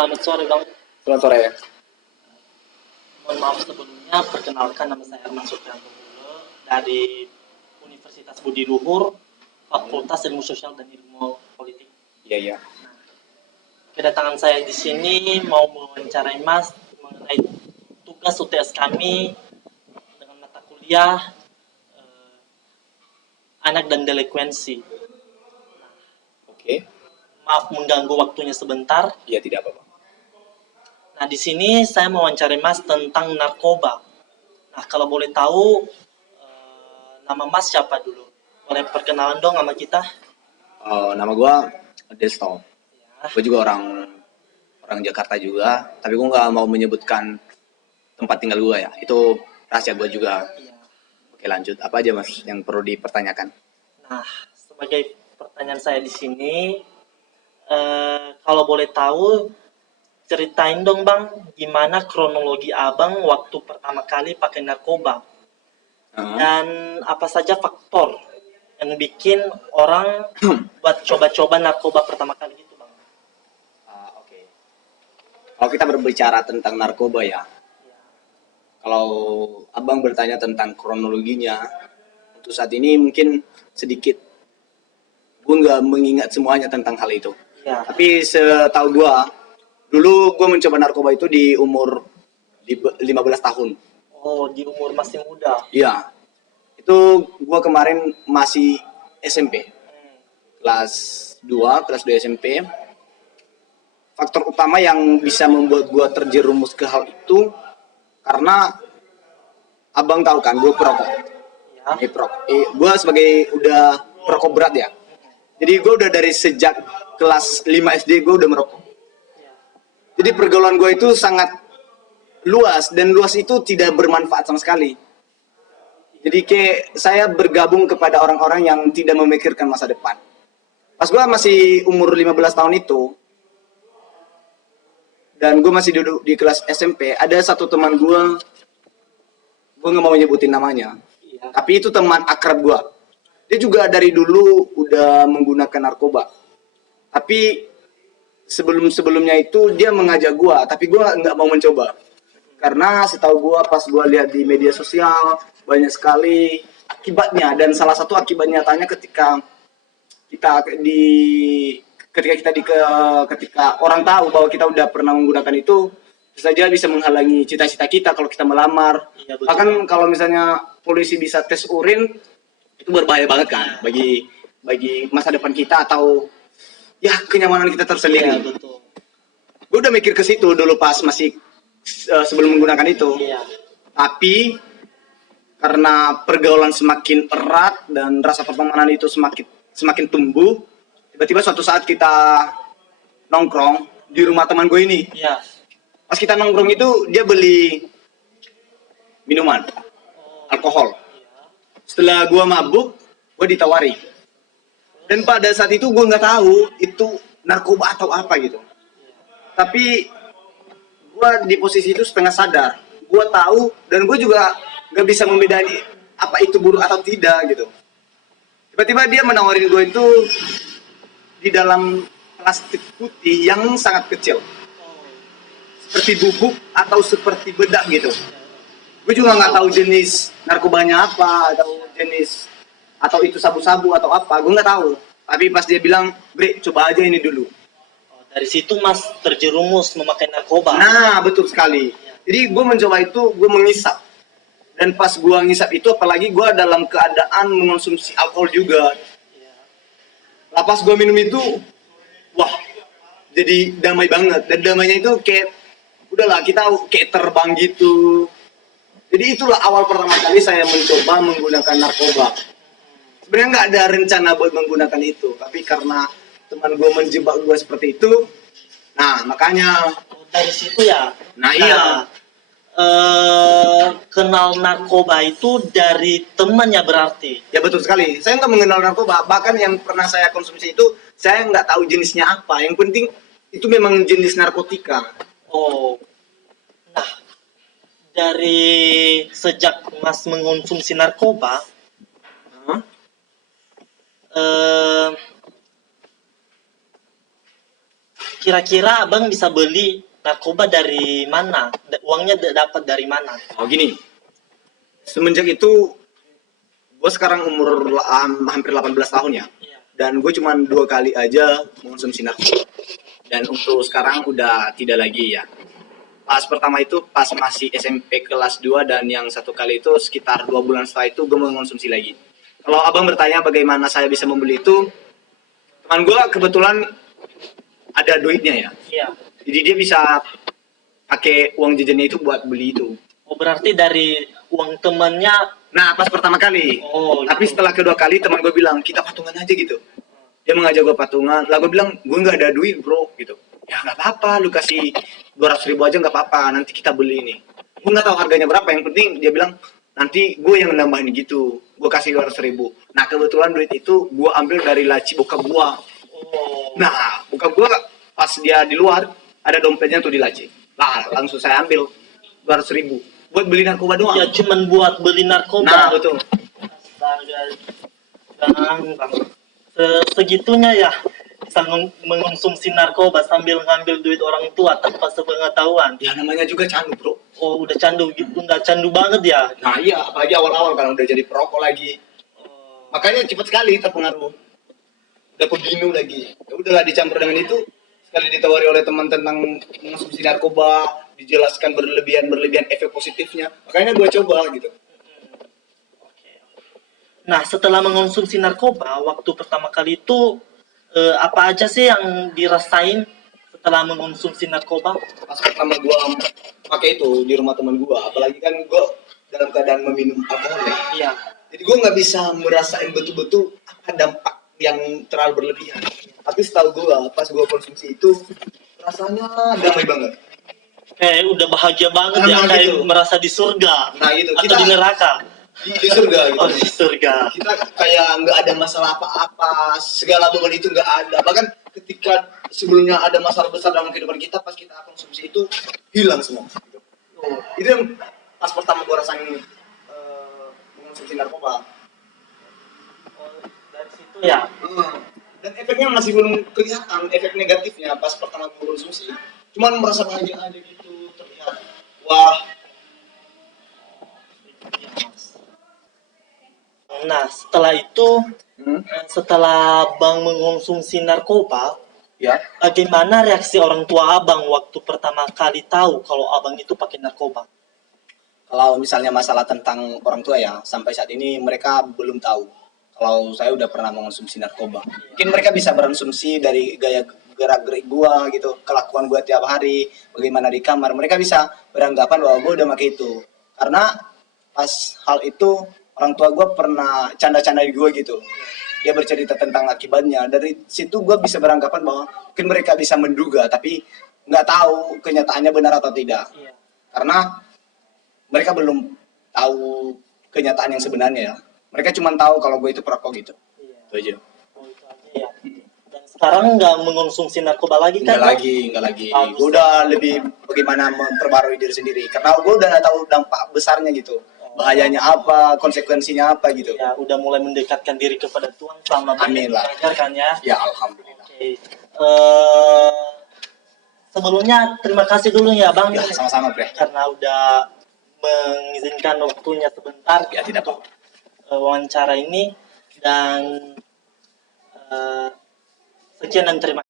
Selamat sore Bang. Selamat sore ya. Mohon maaf sebelumnya, perkenalkan nama saya Arman Supriyanto dari Universitas Budi Luhur, Fakultas Ilmu Sosial dan Ilmu Politik. Iya, iya. Kedatangan saya di sini mau mewawancarai Mas mengenai tugas UTS kami dengan mata kuliah anak dan delinkuensi. Oke. Maaf mengganggu waktunya sebentar. Iya, tidak apa-apa. Nah, di sini saya mewawancarai Mas tentang narkoba. Nah, kalau boleh tahu, nama Mas siapa dulu? Boleh perkenalan dong sama kita? Nama gue Desto. Ya, Gue juga orang Jakarta juga, tapi gue nggak mau menyebutkan tempat tinggal gue ya. Itu rahasia gue juga. iya. Oke, lanjut. Apa aja Mas yang perlu dipertanyakan? Nah, sebagai pertanyaan saya di sini, kalau boleh tahu, ceritain dong Bang, gimana kronologi Abang waktu pertama kali pakai narkoba? Dan apa saja faktor yang bikin orang buat coba-coba narkoba pertama kali gitu Bang? Oke. Kalau kita berbicara tentang narkoba ya, kalau abang bertanya tentang kronologinya, untuk saat ini mungkin sedikit gue nggak mengingat semuanya tentang hal itu. Ya, Tapi setahu gue, dulu gue mencoba narkoba itu di umur 15 tahun. oh di umur masih muda. Iya, itu gue kemarin masih SMP, kelas 2 SMP. Faktor utama yang bisa membuat gue terjerumus ke hal itu, karena abang tahu kan, gue perokok. Ya, Gue sebagai udah perokok berat ya. Jadi gue udah dari sejak kelas 5 SD gue udah merokok. Jadi pergaulan gue itu sangat luas, dan luas itu tidak bermanfaat sama sekali. Jadi kayak saya bergabung kepada orang-orang yang tidak memikirkan masa depan. Pas gue masih umur 15 tahun itu, dan gue masih duduk di kelas SMP, ada satu teman gue nggak mau nyebutin namanya, iya. tapi itu teman akrab gue. Dia juga dari dulu udah menggunakan narkoba. Tapi sebelum-sebelumnya itu dia mengajak gue, tapi gue nggak mau mencoba. Karena setahu gue pas gue lihat di media sosial, banyak sekali akibatnya, dan salah satu akibat nyatanya ketika kita di ketika orang tahu bahwa kita udah pernah menggunakan itu, bisa saja bisa menghalangi cita-cita kita kalau kita melamar. Iya, betul. Bahkan kalau misalnya polisi bisa tes urin, itu berbahaya banget kan bagi masa depan kita atau ya kenyamanan kita Iya, tersendiri. betul. Gue udah mikir ke situ dulu pas masih sebelum menggunakan itu. Iya, Tapi karena pergaulan semakin erat dan rasa pertemanan itu semakin tumbuh, tiba-tiba suatu saat kita nongkrong di rumah teman gue ini. iya. Pas kita nongkrong itu dia beli minuman, alkohol. Setelah gue mabuk, gue ditawari. Dan pada saat itu gue nggak tahu itu narkoba atau apa gitu. Tapi gue di posisi itu setengah sadar. Gue tahu dan gue juga nggak bisa membedakan apa itu buruk atau tidak gitu. Tiba-tiba dia menawarin gue itu di dalam plastik putih yang sangat kecil, seperti bubuk atau seperti bedak gitu. Gue juga nggak tahu jenis narkobanya apa atau itu sabu-sabu atau apa, gue nggak tahu. Tapi pas dia bilang, "Bre, coba aja ini dulu." Oh, dari situ Mas terjerumus memakai narkoba. Nah, betul sekali. Jadi gue mencoba itu, gue mengisap. Dan pas gue ngisap itu, apalagi gue dalam keadaan mengonsumsi alkohol juga. Lah pas gue minum itu, wah, jadi damai banget. Dan damainya itu kayak, udahlah kita kayak terbang gitu. Jadi itulah awal pertama kali saya mencoba menggunakan narkoba. Sebenarnya nggak ada rencana buat menggunakan itu, tapi karena teman gue menjebak gue seperti itu, nah makanya, Oh, dari situ ya. nah iya, Kenal narkoba itu dari temannya berarti. ya betul sekali. Saya nggak mengenal narkoba, bahkan yang pernah saya konsumsi itu, saya nggak tahu jenisnya apa. Yang penting itu memang jenis narkotika. Oh, nah dari sejak Mas mengonsumsi narkoba, Hah? eh, kira-kira abang bisa beli narkoba dari mana? Uangnya dapat dari mana? Oh gini, semenjak itu gue sekarang umur hampir 18 tahun ya. Iya. Dan gue cuma 2 kali aja mengonsumsi narkoba. Dan untuk sekarang udah tidak lagi ya. Pas pertama itu pas masih SMP kelas 2 dan yang 1 kali itu sekitar 2 bulan setelah itu gue mengonsumsi lagi. Kalau abang bertanya bagaimana saya bisa membeli itu, teman gue kebetulan ada duitnya ya. Iya. Jadi dia bisa pakai uang jajannya itu buat beli itu. Oh, berarti dari uang temannya. Nah pas pertama kali. Oh, Tapi gitu. setelah kedua kali teman gue bilang kita patungan aja gitu. Dia mengajak gue patungan. Lah gue bilang gue nggak ada duit bro gitu. Ya nggak apa-apa, lu kasih 200.000 aja nggak apa-apa. Nanti kita beli ini. Gue nggak tahu harganya berapa. Yang penting dia bilang nanti gue yang nambahin gitu. Gue kasih 200.000. Nah kebetulan duit itu gue ambil dari laci bokap gue. Oh. Nah bokap gue pas dia di luar ada dompetnya tuh di laci. Lah langsung saya ambil 200.000 buat beli narkoba doang. Ya cuman buat beli narkoba. Nah betul. Astaga. Bang. Segitunya ya bisa mengonsumsi narkoba sambil ngambil duit orang tua tanpa sepengetahuan. Ya namanya juga candu bro. Oh, udah candu gitu, udah candu banget ya. Nah iya, apalagi awal-awal kalau udah jadi perokok lagi. Oh, Makanya cepat sekali terpengaruh. Udah pebinu lagi. Ya udahlah dicampur dengan itu. Sekali ditawari oleh teman tentang mengonsumsi narkoba, dijelaskan berlebihan efek positifnya. Makanya gue coba gitu. oke. Nah, setelah mengonsumsi narkoba, waktu pertama kali itu apa aja sih yang dirasain setelah mengonsumsi narkoba? Pas pertama gue pakai itu di rumah teman gue, apalagi kan gue dalam keadaan meminum alkohol ya. Iya. Jadi gue nggak bisa merasain betul-betul apa dampak yang terlalu berlebihan. Tapi setahu gue, pas gue konsumsi itu rasanya damai banget. Kayak udah bahagia banget ya, Nah, kayak gitu. merasa di surga. Nah gitu, Atau kita di neraka. di surga gitu. Oh, di surga. Kita kayak nggak ada masalah apa-apa, segala beban itu nggak ada. Bahkan ketika sebelumnya ada masalah besar dalam kehidupan kita, pas kita konsumsi itu hilang semua. Gitu. Oh, Itu yang pas pertama gue rasain mengonsumsi narkoba. dari situ ya. Dan efeknya masih belum kelihatan, efek negatifnya pas pertama gue konsumsi. Cuman merasa bahagia aja gitu, terlihat. Wah, Nah, setelah itu, setelah Bang mengonsumsi narkoba, ya. bagaimana reaksi orang tua Abang waktu pertama kali tahu kalau Abang itu pakai narkoba? Kalau misalnya masalah tentang orang tua ya, sampai saat ini mereka belum tahu kalau saya udah pernah mengonsumsi narkoba. Mungkin mereka bisa berasumsi dari gaya gerak-gerik gua gitu, kelakuan gua tiap hari, bagaimana di kamar. Mereka bisa beranggapan bahwa gua udah pakai itu. Karena pas hal itu orang tua gua pernah canda-canda di gua gitu. Dia bercerita tentang akibatnya. Dari situ gua bisa beranggapan bahwa mungkin mereka bisa menduga, tapi nggak tahu kenyataannya benar atau tidak. Iya. Karena mereka belum tahu kenyataan yang sebenarnya ya. Mereka cuma tahu kalau gue itu perokok gitu. Iya. Itu aja. Oh, itu aja ya. Dan sekarang nggak mengonsumsi narkoba lagi kan? Enggak lagi. Bagus. Gue udah lebih bagaimana memperbarui diri sendiri. Karena gue udah tahu dampak besarnya gitu. Bahayanya apa, konsekuensinya apa gitu. Ya, udah mulai mendekatkan diri kepada Tuhan selama Amin lah. belajar kan ya. Ya alhamdulillah. Oke. Sebelumnya terima kasih dulu ya Bang Ya sama-sama bre. karena udah mengizinkan waktunya sebentar Ya tidak untuk apa-apa. wawancara ini dan sekian dan terima